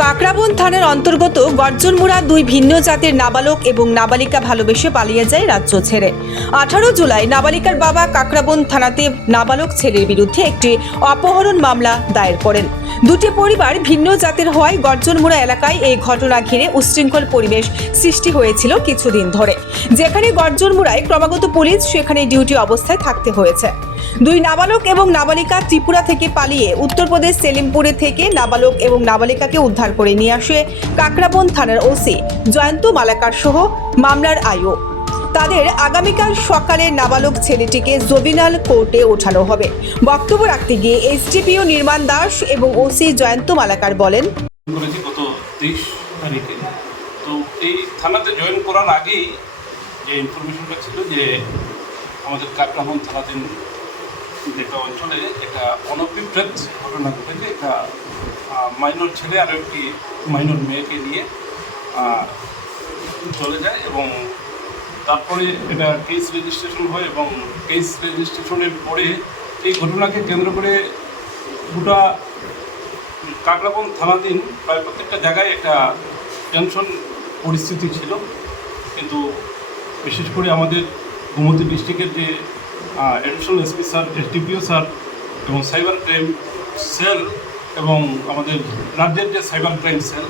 কাকরাবন থানার অন্তর্গত গর্জনমুড়া দুই ভিন্ন জাতের নাবালক এবং নাবালিকা ভালোবেসে পালিয়ে যায় রাজ্য ছেড়ে। আঠারো জুলাই নাবালিকার বাবা কাকরাবন থানাতে নাবালক ছেলের বিরুদ্ধে একটি অপহরণ মামলা দায়ের করেন। দুটি পরিবার ভিন্ন জাতের হওয়ায় গর্জনমুড়া এলাকায় এই ঘটনা ঘিরে উচ্ছৃঙ্খল পরিবেশ সৃষ্টি হয়েছিল কিছুদিন ধরে। যেখানে গর্জনমুড়ায় ক্রমাগত পুলিশ, সেখানে ডিউটি অবস্থায় থাকতে হয়েছে। দুই নাবালক এবং নাবালিকা ত্রিপুরা থেকে পালিয়ে উত্তরপ্রদেশ সেলিমপুরে থেকে নাবালক এবং নাবালিকাকে উদ্ধার করে নিয়ে আসে কাকরাবন থানার ওসি জয়ন্ত মালাকার সহ মামলার আয়ু তাদের আগামীকাল সকালে নাবালক ছেলেটিকে জবিনাল কোর্টে ওঠানো হবে। বক্তব্য রাখতে গিয়ে এসডিপিও নির্মাণ দাস এবং ওসি জয়ন্ত মালাকার বলেন গত তেইশ তারিখে। তো এই থানাতে জয়েন করার আগেই যে ইনফরমেশনটা ছিল যে আমাদের কাকরামন থানাধীন যেটা অঞ্চলে একটা অনভিপ্রেত ঘটনা ঘটেছে, একটা মাইনর ছেলে আর একটি মাইনর মেয়েকে নিয়ে চলে যায় এবং তারপরে এটা কেস রেজিস্ট্রেশন হয় এবং কেস রেজিস্ট্রেশনের পরে এই ঘটনাকে কেন্দ্র করে গোটা কাকরাবন থানাধীন প্রায় প্রত্যেকটা জায়গায় একটা টেনশন পরিস্থিতি ছিল। কিন্তু বিশেষ করে আমাদের গোমতী ডিস্ট্রিক্টের যে additional SP sir SDPO sir এবং সাইবার ক্রাইম সেল এবং আমাদের রাজ্যের যে সাইবার ক্রাইম সেল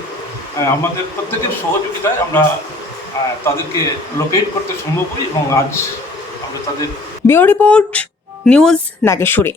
আমাদের প্রত্যেকের সহযোগিতায় আমরা তাদেরকে লোকেট করতে সম্ভব হই এবং আজ আমরা তাদের বিও রিপোর্ট নিউজ নাগেশ্বরী।